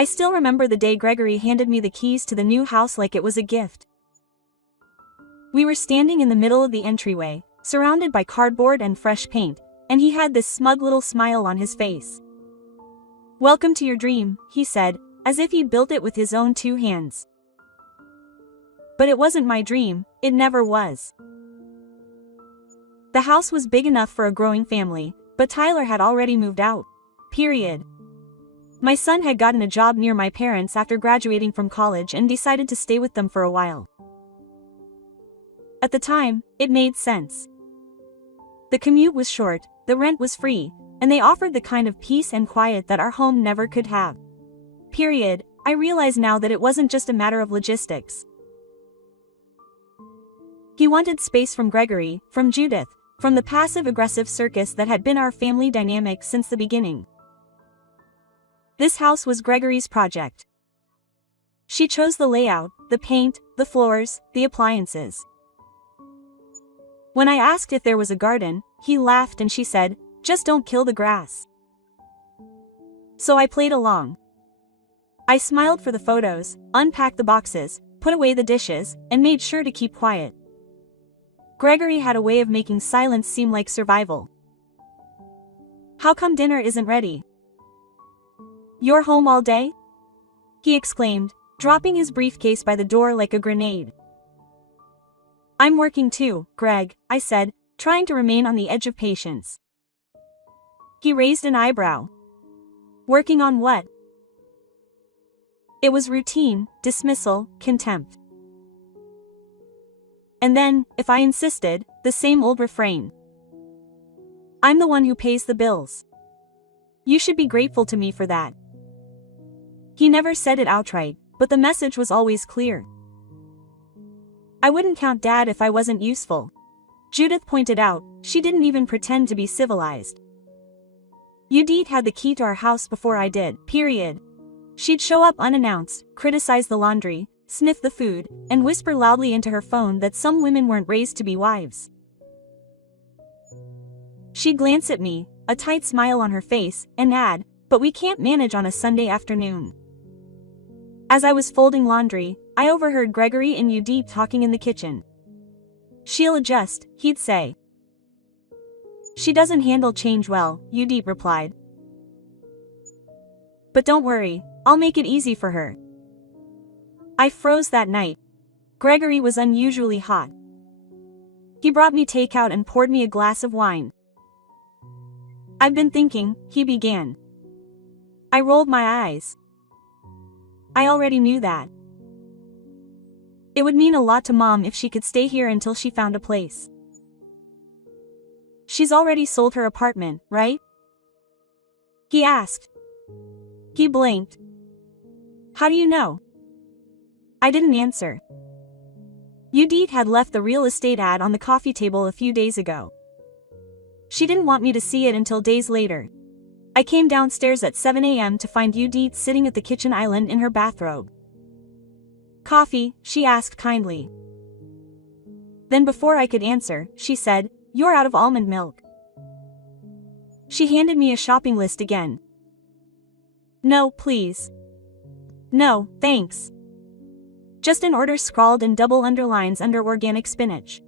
I still remember the day Gregory handed me the keys to the new house like it was a gift. We were standing in the middle of the entryway, surrounded by cardboard and fresh paint, and he had this smug little smile on his face. "Welcome to your dream," he said, as if he'd built it with his own 2 hands. But it wasn't my dream, it never was. The house was big enough for a growing family, but Tyler had already moved out. Period. My son had gotten a job near my parents after graduating from college and decided to stay with them for a while. At the time, it made sense. The commute was short, the rent was free, and they offered the kind of peace and quiet that our home never could have. Period. I realize now that it wasn't just a matter of logistics. He wanted space from Gregory, from Judith, from the passive-aggressive circus that had been our family dynamic since the beginning. This house was Gregory's project. She chose the layout, the paint, the floors, the appliances. When I asked if there was a garden, he laughed and she said, "Just don't kill the grass." So I played along. I smiled for the photos, unpacked the boxes, put away the dishes, and made sure to keep quiet. Gregory had a way of making silence seem like survival. "How come dinner isn't ready?" "You're home all day?" he exclaimed, dropping his briefcase by the door like a grenade. "I'm working too, Greg," I said, trying to remain on the edge of patience. He raised an eyebrow. "Working on what?" It was routine, dismissal, contempt. And then, if I insisted, the same old refrain. "I'm the one who pays the bills. You should be grateful to me for that." He never said it outright, but the message was always clear. I wouldn't count Dad if I wasn't useful. Judith pointed out, she didn't even pretend to be civilized. Judith had the key to our house before I did, period. She'd show up unannounced, criticize the laundry, sniff the food, and whisper loudly into her phone that some women weren't raised to be wives. She'd glance at me, a tight smile on her face, and add, "But we can't manage on a Sunday afternoon." As I was folding laundry, I overheard Gregory and Judith talking in the kitchen. "She'll adjust," he'd say. "She doesn't handle change well," Judith replied. "But don't worry, I'll make it easy for her." I froze that night. Gregory was unusually hot. He brought me takeout and poured me a glass of wine. "I've been thinking," he began. I rolled my eyes. I already knew that. It would mean a lot to Mom if she could stay here until she found a place. "She's already sold her apartment, right?" he asked. He blinked. "How do you know?" I didn't answer. Judith had left the real estate ad on the coffee table a few days ago. She didn't want me to see it until days later. I came downstairs at 7 a.m. to find Judith sitting at the kitchen island in her bathrobe. "Coffee?" she asked kindly. Then before I could answer, she said, "You're out of almond milk." She handed me a shopping list again. "No, please." "No, thanks. Just an order scrawled in double underlines under organic spinach."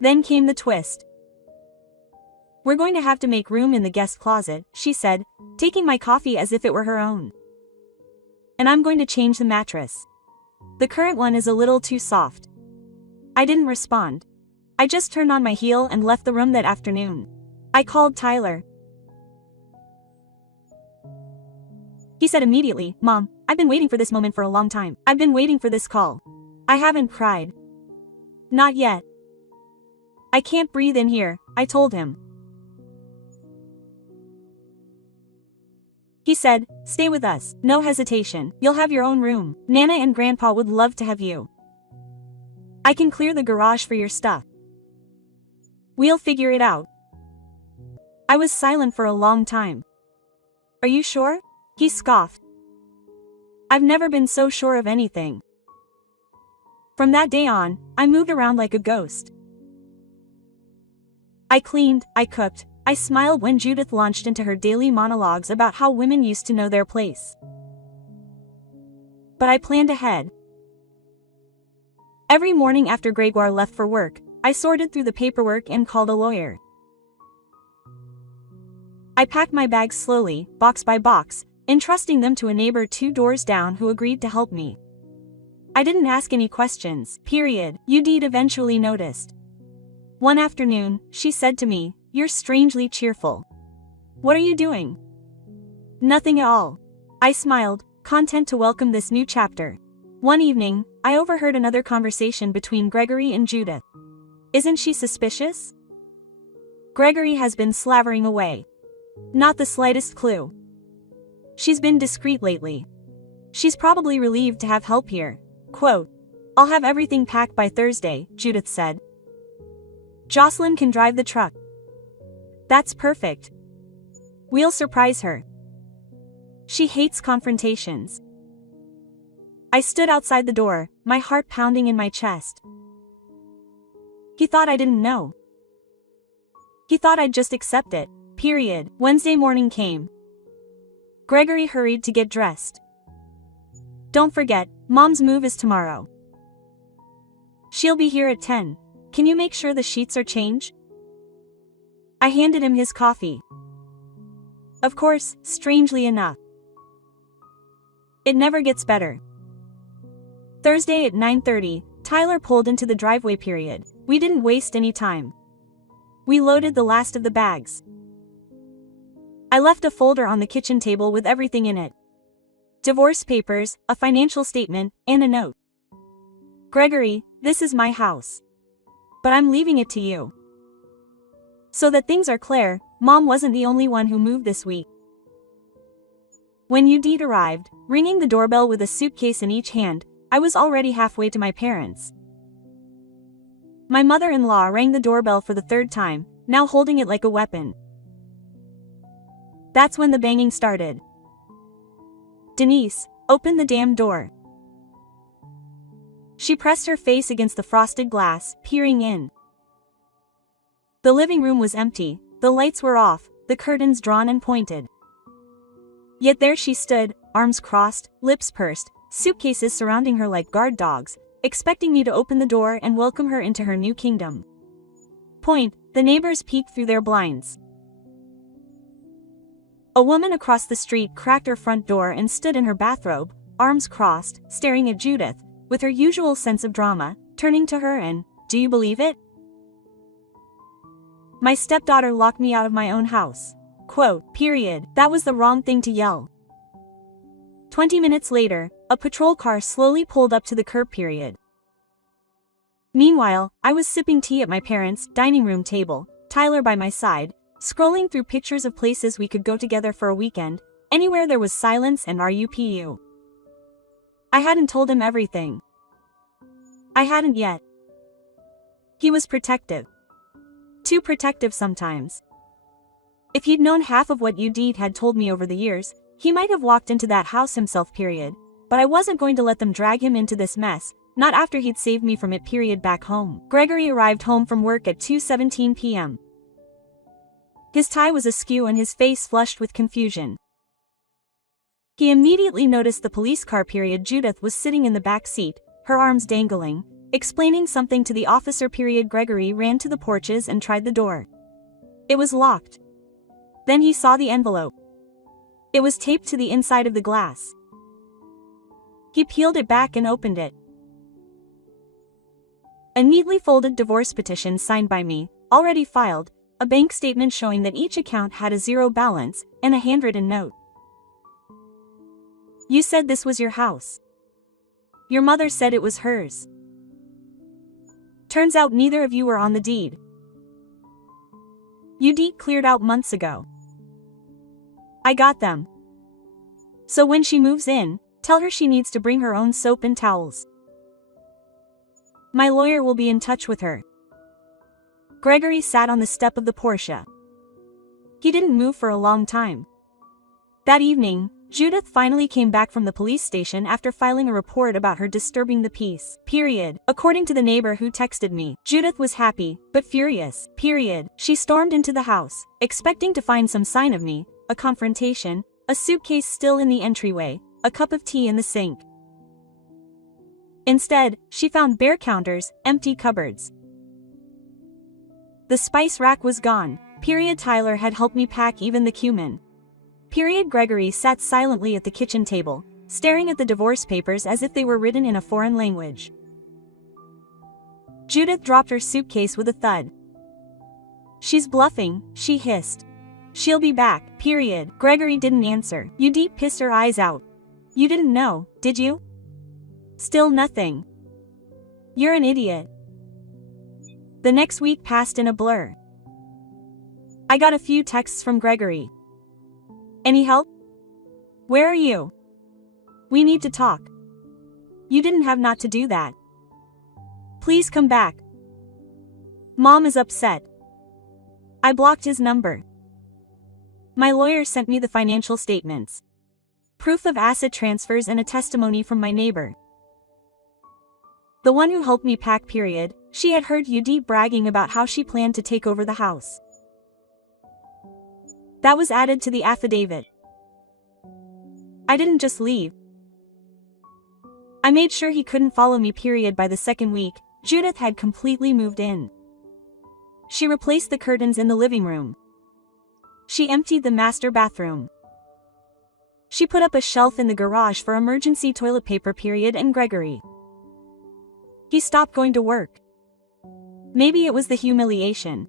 Then came the twist. "We're going to have to make room in the guest closet," she said, taking my coffee as if it were her own. "And I'm going to change the mattress. The current one is a little too soft." I didn't respond. I just turned on my heel and left the room that afternoon. I called Tyler. He said immediately, "Mom, I've been waiting for this moment for a long time. I've been waiting for this call." I haven't cried. Not yet. "I can't breathe in here," I told him. He said, "Stay with us, no hesitation, you'll have your own room. Nana and Grandpa would love to have you. I can clear the garage for your stuff. We'll figure it out." I was silent for a long time. "Are you sure?" he scoffed. "I've never been so sure of anything." From that day on, I moved around like a ghost. I cleaned, I cooked, I smiled when Judith launched into her daily monologues about how women used to know their place. but I planned ahead. Every morning after Gregoire left for work, I sorted through the paperwork and called a lawyer. I packed my bags slowly, box by box, entrusting them to a neighbor 2 doors down who agreed to help me. I didn't ask any questions, period. Judith eventually noticed. One afternoon, she said to me, "You're strangely cheerful. What are you doing?" "Nothing at all." I smiled, content to welcome this new chapter. One evening, I overheard another conversation between Gregory and Judith. "Isn't she suspicious?" "Gregory has been slavering away. Not the slightest clue. She's been discreet lately. She's probably relieved to have help here." Quote, "I'll have everything packed by Thursday," Judith said. "Jocelyn can drive the truck." "That's perfect. We'll surprise her. She hates confrontations." I stood outside the door, my heart pounding in my chest. He thought I didn't know. He thought I'd just accept it, period. Wednesday morning came. Gregory hurried to get dressed. "Don't forget, Mom's move is tomorrow. She'll be here at 10. Can you make sure the sheets are changed?" I handed him his coffee. Of course, strangely enough. It never gets better. Thursday at 9:30, Tyler pulled into the driveway period. We didn't waste any time. We loaded the last of the bags. I left a folder on the kitchen table with everything in it. Divorce papers, a financial statement, and a note. "Gregory, this is my house. But I'm leaving it to you." So that things are clear, Mom wasn't the only one who moved this week. When Judith arrived, ringing the doorbell with a suitcase in each hand, I was already halfway to my parents'. My mother-in-law rang the doorbell for the 3rd time, now holding it like a weapon. That's when the banging started. "Denise, open the damn door." She pressed her face against the frosted glass, peering in. The living room was empty, the lights were off, the curtains drawn and pointed. Yet there she stood, arms crossed, lips pursed, suitcases surrounding her like guard dogs, expecting me to open the door and welcome her into her new kingdom. The neighbors peeked through their blinds. A woman across the street cracked her front door and stood in her bathrobe, arms crossed, staring at Judith, with her usual sense of drama, turning to her and, "Do you believe it? My stepdaughter locked me out of my own house." Quote, period. That was the wrong thing to yell. 20 minutes later, a patrol car slowly pulled up to the curb period. Meanwhile, I was sipping tea at my parents' dining room table, Tyler by my side, scrolling through pictures of places we could go together for a weekend, anywhere there was silence and RUPU. I hadn't told him everything. I hadn't yet. He was protective. Too protective sometimes. If he'd known half of what Judith had told me over the years, he might have walked into that house himself, period. But I wasn't going to let them drag him into this mess, not after he'd saved me from it, period. Back home, Gregory arrived home from work at 2:17 p.m. His tie was askew and his face flushed with confusion. He immediately noticed the police car, period. Judith was sitting in the back seat, her arms dangling, explaining something to the officer, period. Gregory ran to the porches and tried the door. It was locked. Then he saw the envelope. It was taped to the inside of the glass. He peeled it back and opened it. A neatly folded divorce petition signed by me, already filed, a bank statement showing that each account had a 0 balance, and a handwritten note. "You said this was your house. Your mother said it was hers. Turns out neither of you were on the deed. Judith cleared out months ago. I got them. So when she moves in, tell her she needs to bring her own soap and towels. My lawyer will be in touch with her." Gregory sat on the step of the Porsche. He didn't move for a long time. That evening, Judith finally came back from the police station after filing a report about her disturbing the peace, period. According to the neighbor who texted me, Judith was happy, but furious, period. She stormed into the house, expecting to find some sign of me, a confrontation, a suitcase still in the entryway, a cup of tea in the sink. Instead, she found bare counters, empty cupboards. The spice rack was gone. Tyler had helped me pack even the cumin. Gregory sat silently at the kitchen table, staring at the divorce papers as if they were written in a foreign language. Judith dropped her suitcase with a thud. "She's bluffing," she hissed. "She'll be back, period." Gregory didn't answer. Udit pissed her eyes out. "You didn't know, did you?" "Still nothing. You're an idiot." The next week passed in a blur. I got a few texts from Gregory. "Any help? Where are you? We need to talk. You didn't have not to do that. Please come back. Mom is upset." I blocked his number. My lawyer sent me the financial statements, proof of asset transfers, and a testimony from my neighbor, the one who helped me pack. She had heard Udit bragging about how she planned to take over the house. That was added to the affidavit. I didn't just leave. I made sure he couldn't follow me. By the second week, Judith had completely moved in. She replaced the curtains in the living room. She emptied the master bathroom. She put up a shelf in the garage for emergency toilet paper. And Gregory, he stopped going to work. Maybe it was the humiliation.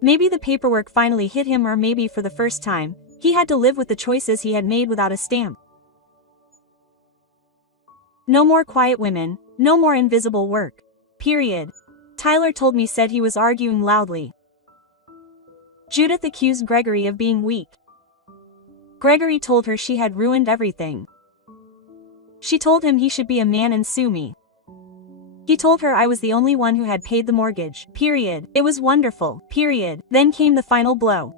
Maybe the paperwork finally hit him, or maybe for the first time, he had to live with the choices he had made without a stamp. No more quiet women, no more invisible work. Tyler told me said he was arguing loudly. Judith accused Gregory of being weak. Gregory told her she had ruined everything. She told him he should be a man and sue me. He told her I was the only one who had paid the mortgage. It was wonderful. Then came the final blow.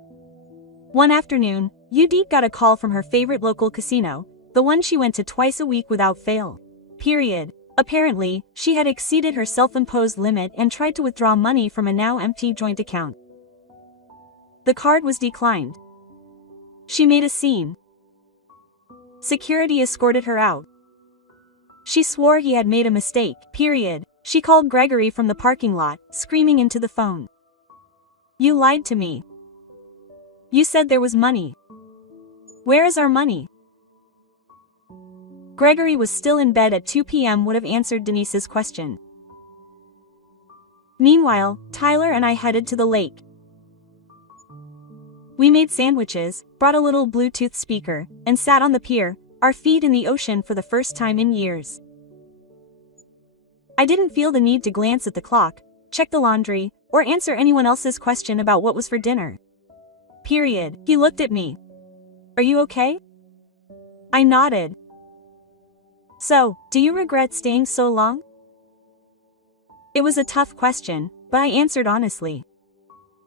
One afternoon, Udit got a call from her favorite local casino, the one she went to twice a week without fail. Apparently, she had exceeded her self-imposed limit and tried to withdraw money from a now empty joint account. The card was declined. She made a scene. Security escorted her out. She swore he had made a mistake. She called Gregory from the parking lot, screaming into the phone. "You lied to me. You said there was money. Where is our money?" Gregory was still in bed at 2 p.m. would have answered Denise's question. Meanwhile, Tyler and I headed to the lake. We made sandwiches, brought a little Bluetooth speaker, and sat on the pier, our feet in the ocean for the first time in years. I didn't feel the need to glance at the clock, check the laundry, or answer anyone else's question about what was for dinner. He looked at me. "Are you okay?" I nodded. "So, do you regret staying so long?" It was a tough question, but I answered honestly.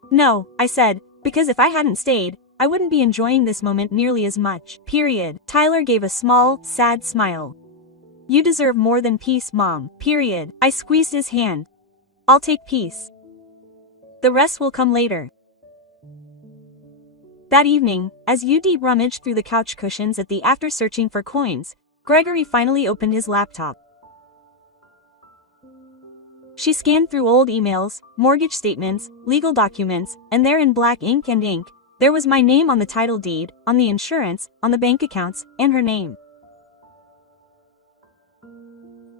"No," I said, "because if I hadn't stayed, I wouldn't be enjoying this moment nearly as much." Tyler gave a small, sad smile. "You deserve more than peace, Mom." I squeezed his hand. "I'll take peace. The rest will come later." That evening, as Udit rummaged through the couch cushions after searching for coins, Gregory finally opened his laptop. She scanned through old emails, mortgage statements, legal documents, and there in black ink, there was my name on the title deed, on the insurance, on the bank accounts, and her name.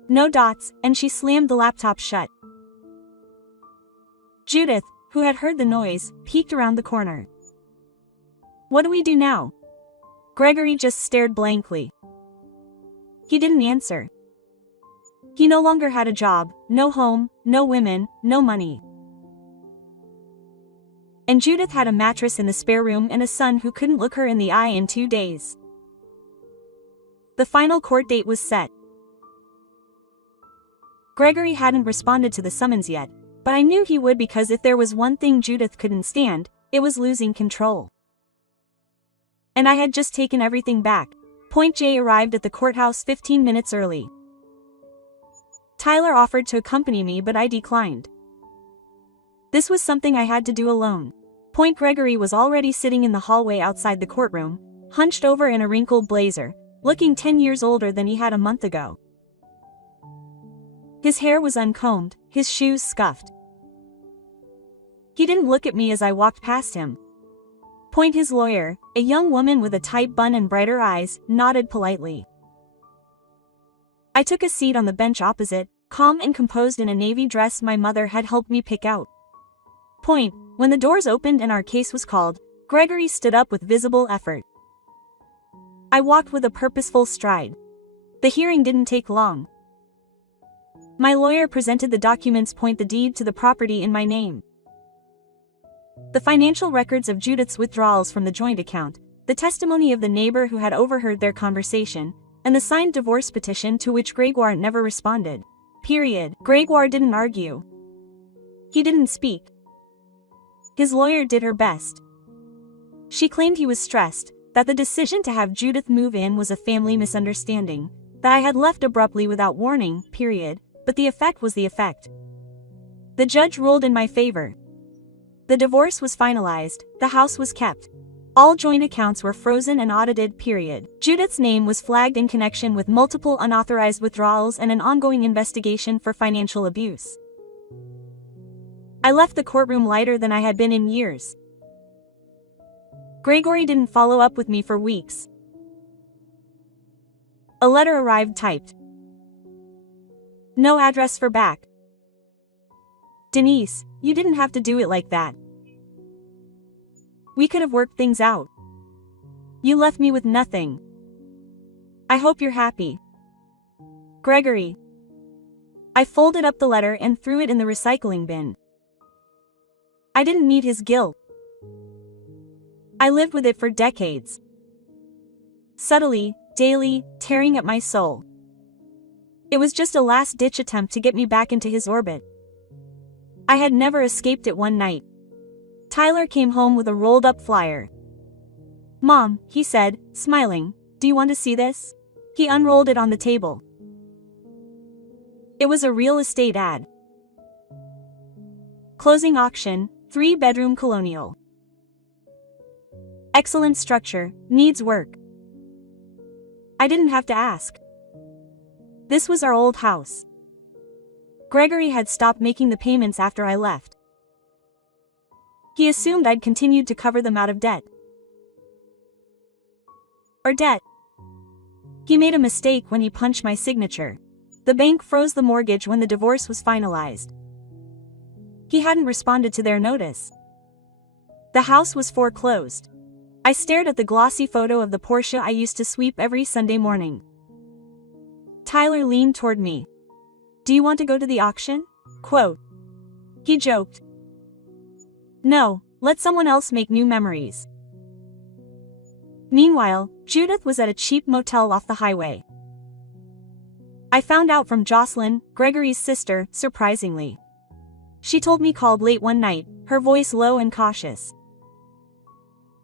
No dots, and she slammed the laptop shut. Judith, who had heard the noise, peeked around the corner. "What do we do now?" Gregory just stared blankly. He didn't answer. He no longer had a job, no home, no women, no money. And Judith had a mattress in the spare room and a son who couldn't look her in the eye in 2 days. The final court date was set. Gregory hadn't responded to the summons yet, but I knew he would, because if there was one thing Judith couldn't stand, it was losing control. And I had just taken everything back. Point J arrived at the courthouse 15 minutes early. Tyler offered to accompany me, but I declined. This was something I had to do alone. Point Gregory was already sitting in the hallway outside the courtroom, hunched over in a wrinkled blazer, looking 10 years older than he had a month ago. His hair was uncombed, his shoes scuffed. He didn't look at me as I walked past him. Point his lawyer, a young woman with a tight bun and brighter eyes, nodded politely. I took a seat on the bench opposite, calm and composed in a navy dress my mother had helped me pick out. Point, when the doors opened and our case was called, Gregory stood up with visible effort. I walked with a purposeful stride. The hearing didn't take long. My lawyer presented the documents. Point, the deed to the property in my name. The financial records of Judith's withdrawals from the joint account, the testimony of the neighbor who had overheard their conversation, and the signed divorce petition to which Gregoire never responded. Period. Gregoire didn't argue. He didn't speak. His lawyer did her best. She claimed he was stressed, that the decision to have Judith move in was a family misunderstanding, that I had left abruptly without warning, period, but the effect was the effect. The judge ruled in my favor. The divorce was finalized, the house was kept. All joint accounts were frozen and audited, period. Judith's name was flagged in connection with multiple unauthorized withdrawals and an ongoing investigation for financial abuse. I left the courtroom lighter than I had been in years. Gregory didn't follow up with me for weeks. A letter arrived typed. No address for back. Denise, you didn't have to do it like that. We could have worked things out. You left me with nothing. I hope you're happy. Gregory. I folded up the letter and threw it in the recycling bin. I didn't need his guilt. I lived with it for decades. Subtly, daily, tearing at my soul. It was just a last-ditch attempt to get me back into his orbit. I had never escaped it one night. Tyler came home with a rolled-up flyer. Mom, he said, smiling, do you want to see this? He unrolled it on the table. It was a real estate ad. Closing auction, 3-bedroom colonial. Excellent structure, needs work. I didn't have to ask. This was our old house. Gregory had stopped making the payments after I left. He assumed I'd continued to cover them out of debt. Or debt. He made a mistake when he punched my signature. The bank froze the mortgage when the divorce was finalized. He hadn't responded to their notice. The house was foreclosed. I stared at the glossy photo of the Porsche I used to sweep every Sunday morning. Tyler leaned toward me. Do you want to go to the auction? Quote. He joked. No, let someone else make new memories. Meanwhile, Judith was at a cheap motel off the highway. I found out from Jocelyn, Gregory's sister, surprisingly. She told me called late one night, her voice low and cautious.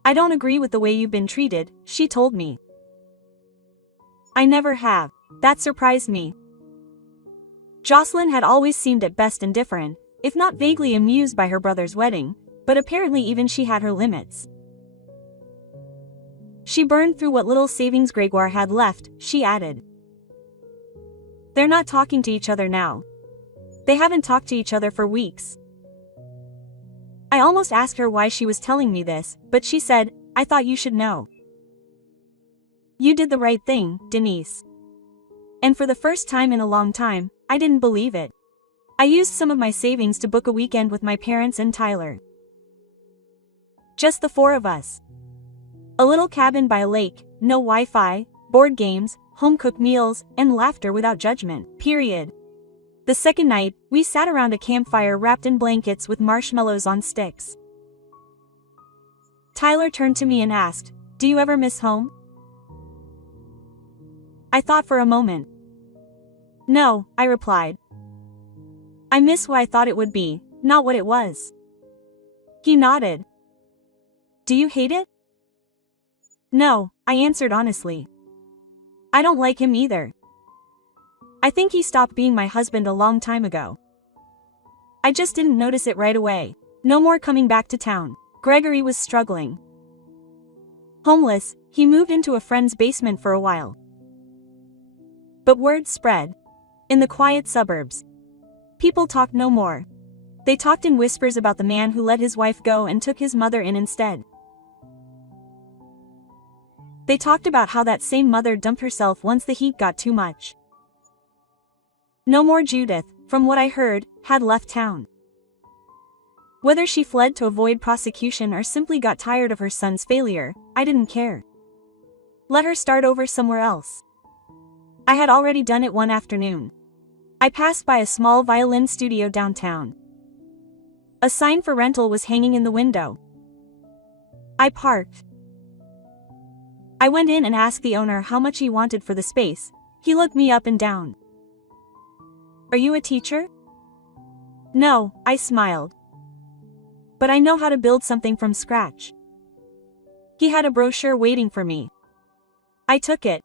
I don't agree with the way you've been treated, she told me. I never have. That surprised me. Jocelyn had always seemed at best indifferent, if not vaguely amused by her brother's wedding, but apparently even she had her limits. She burned through what little savings Gregoire had left, she added. They're not talking to each other now. They haven't talked to each other for weeks. I almost asked her why she was telling me this, but she said, I thought you should know. You did the right thing, Denise. And for the first time in a long time, I didn't believe it. I used some of my savings to book a weekend with my parents and Tyler. Just the 4 of us. A little cabin by a lake, no Wi-Fi, board games, home-cooked meals, and laughter without judgment, period. The second night, we sat around a campfire wrapped in blankets with marshmallows on sticks. Tyler turned to me and asked, do you ever miss home? I thought for a moment. No, I replied. I miss what I thought it would be, not what it was. He nodded. Do you hate it? No, I answered honestly. I don't like him either. I think he stopped being my husband a long time ago. I just didn't notice it right away. No more coming back to town. Gregory was struggling. Homeless, he moved into a friend's basement for a while. But word spread. In the quiet suburbs, People talked no more. They talked in whispers about the man who let his wife go and took his mother in instead. They talked about how that same mother dumped herself once the heat got too much. No more Judith, from what I heard, had left town. Whether she fled to avoid prosecution or simply got tired of her son's failure, I didn't care. Let her start over somewhere else. I had already done it one afternoon. I passed by a small violin studio downtown. A sign for rental was hanging in the window. I parked. I went in and asked the owner how much he wanted for the space. He looked me up and down. "Are you a teacher?" "No," I smiled. "But I know how to build something from scratch." He had a brochure waiting for me. I took it.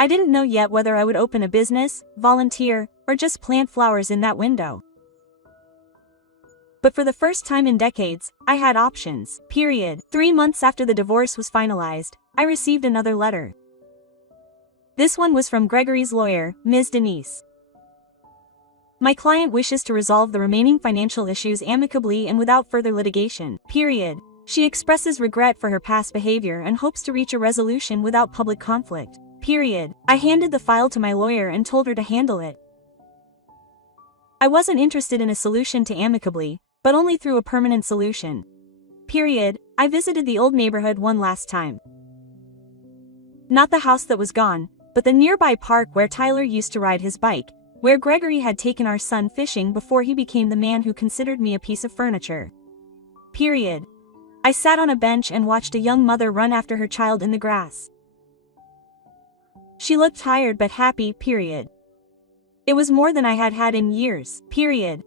I didn't know yet whether I would open a business, volunteer, or just plant flowers in that window. But for the first time in decades, I had options. 3 months after the divorce was finalized, I received another letter. This one was from Gregory's lawyer, Ms. Denise. "My client wishes to resolve the remaining financial issues amicably and without further litigation. She expresses regret for her past behavior and hopes to reach a resolution without public conflict. I handed the file to my lawyer and told her to handle it. I wasn't interested in a solution to amicably, but only through a permanent solution. I visited the old neighborhood one last time. Not the house that was gone, but the nearby park where Tyler used to ride his bike, where Gregory had taken our son fishing before he became the man who considered me a piece of furniture. I sat on a bench and watched a young mother run after her child in the grass. She looked tired but happy. It was more than I had had in years.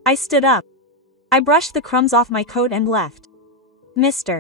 I stood up. I brushed the crumbs off my coat and left. "Mr.